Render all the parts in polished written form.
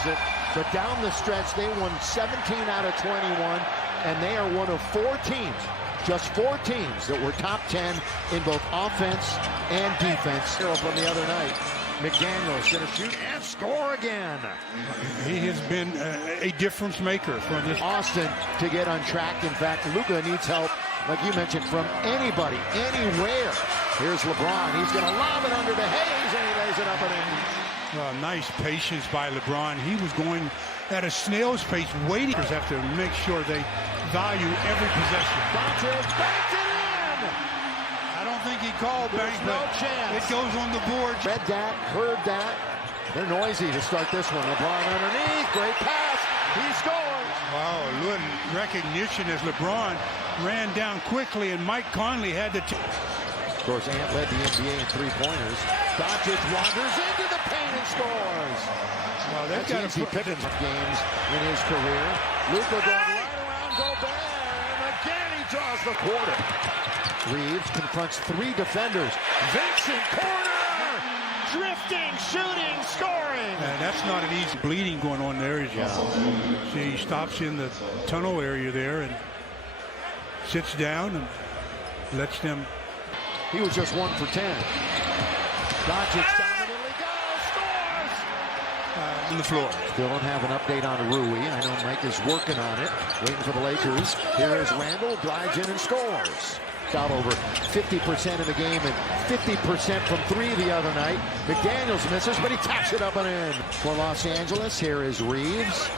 has it. But down the stretch, they won 17 out of 21, and they are one of 4 teams, just 4 teams, that were top 10 in both offense and defense. From the other night, McDaniel's going to shoot and score again. He has been a difference maker from this. Austin to get on track. In fact, Luka needs help, like you mentioned, from anybody, anywhere. Here's LeBron. He's going to lob it under to Hayes, and he lays it up and in. Nice patience by LeBron. He was going at a snail's pace, waiting. Have to make sure they value every possession. Doncic banked it in. I don't think he called bank, no but chance. It goes on the board. Read that, heard that. They're noisy to start this one. LeBron underneath, great pass. He scores. Wow, good recognition as LeBron ran down quickly, and Mike Conley had to. Of course, Ant led the NBA in three-pointers. Doncic wanders into the paint and scores. Well, they've got easy picking games in his career. Luka going right around Gobert, and again he draws the quarter. Reeves confronts 3 defenders. Vincent, corner! Drifting, shooting, scoring! And that's not an easy bleeding going on there. See, he stops in the tunnel area there and sits down and lets them. He was just 1 for 10. Doncic down the middle, he goes, scores! On the floor. Still don't have an update on Rui. I know Mike is working on it, waiting for the Lakers. Here is Randall, drives in and scores. Out over 50% in the game and 50% from 3 the other night. McDaniels misses, but he taps it up and in. For Los Angeles, here is Reeves.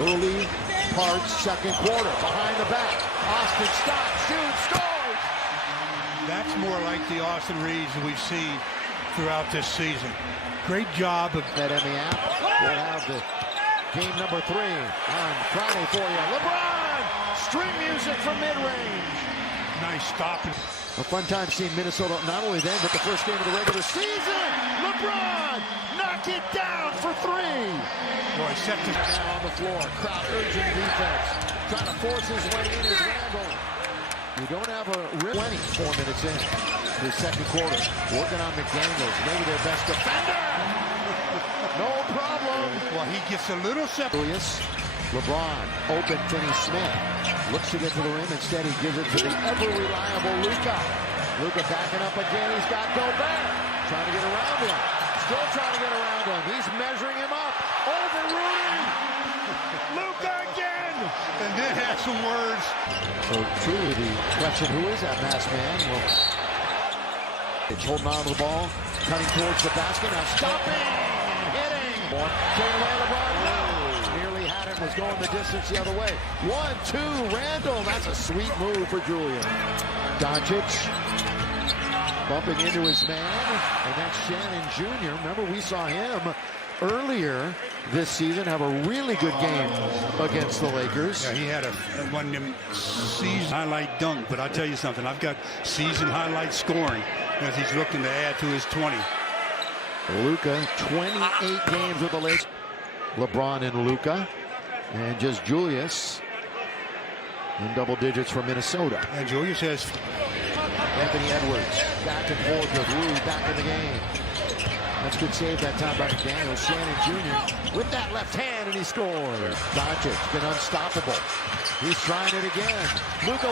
Early parts, second quarter, behind the back. Austin stops, shoots, scores! That's more like the Austin Reeves that we've seen throughout this season. Great job of that in the app. We'll have the game number 3 on Friday for you. LeBron! String music from mid-range. Nice stop. A fun time seeing Minnesota, not only then, but the first game of the regular season. LeBron! Knock it down for 3. Boy, set to now on the floor. Crowd urging defense. Trying to force his way in is Randall. You don't have a 24 minutes in the second quarter. Working on McDaniels, maybe their best defender. No problem. Well, he gets a little separate. LeBron, open Finney-Smith. Looks to get to the rim. Instead, he gives it to the ever-reliable Luka. Luka backing up again. He's got Gobert. Trying to get around him. Still trying to get around him. He's measuring him up. Over Rudy. Luka again. And then has some words. So truly the question, who is that masked man? Well, it's holding on to the ball. Cutting towards the basket. Now stopping. Hitting. Taking away LeBron. No. Nearly had it. Was going the distance the other way. 1-2. Randall. That's a sweet move for Julian. Doncic. Bumping into his man. And that's Shannon Jr. Remember, we saw him earlier this season have a really good game against the Lakers. Yeah, he had one of them season highlight dunk, but I'll tell you something. I've got season highlight scoring as he's looking to add to his 20. Luka, 28 games with the Lakers. LeBron and Luka, and just Julius in double digits for Minnesota. And Julius has Anthony Edwards back and forth with Rui back in the game. That's good save that time by McDaniels. Shannon Jr. with that left hand, and he scores. Doncic been unstoppable. He's trying it again. Luka,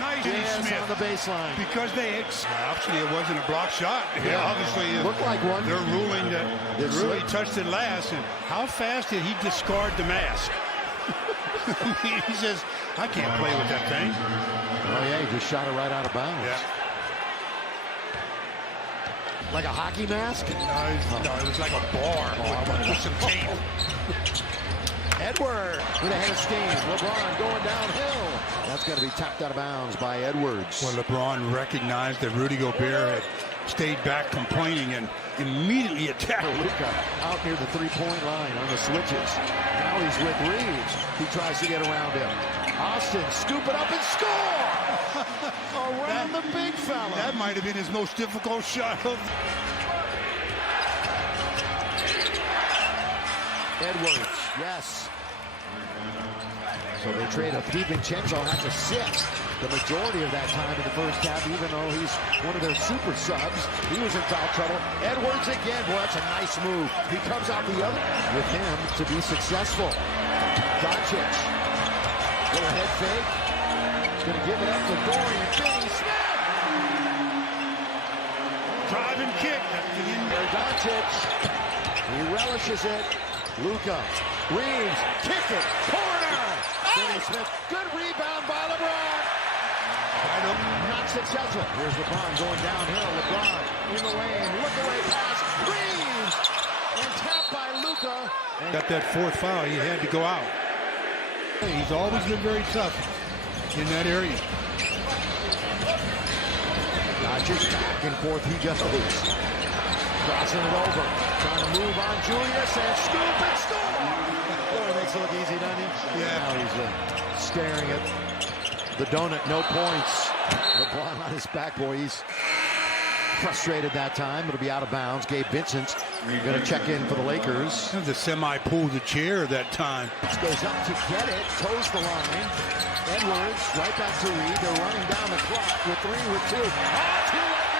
nice on the baseline. Because obviously it wasn't a block shot. Yeah, obviously looked like one. They're ruling that Rui touched it last. And how fast did he discard the mask? He says, I can't play with that thing. Oh yeah, he just shot it right out of bounds. Yeah. Like a hockey mask? No, it was like a bar with some tape. Edwards with a head of steam. LeBron going downhill. That's going to be tapped out of bounds by Edwards. Well, LeBron recognized that Rudy Gobert had stayed back complaining and immediately attacked. Luka out near the three-point line on the switches. Now he's with Reeves. He tries to get around him. Austin, scoop it up and score! Around the big fella. That might have been his most difficult shot of. Edwards, yes. So they trade a DiVincenzo, has to sit. the majority of that time in the first half, even though he's one of their super subs. He was in foul trouble. Edwards again. Boy, that's a nice move. He comes out the other with him to be successful. Doncic. Little head fake. He's going to give it up to Dorian Finney-Smith. Drive and kick. Doncic. He relishes it. Luka. Reeves. Kick it. Corner. Finney-Smith. Good rebound by LeBron. Not successful. Here's LeBron going downhill. LeBron in the lane. Look away pass. Reeves. And tapped by Luka. Got that fourth foul. He had to go out. He's always been very tough in that area. Dodgers back and forth he goes. Crossing it over. Trying to move on Julius and scoop and score. Boy, it makes it look easy, doesn't he? Yeah. Now he's staring at the donut. No points. LeBron on his back, boy. He's frustrated that time. It'll be out of bounds. Gabe Vincent's going to check in for the Lakers. The semi pulled the chair that time. Goes up to get it. Toes the line. Edwards right back to Reed. They're running down the clock with 3 with 2. Oh, too late.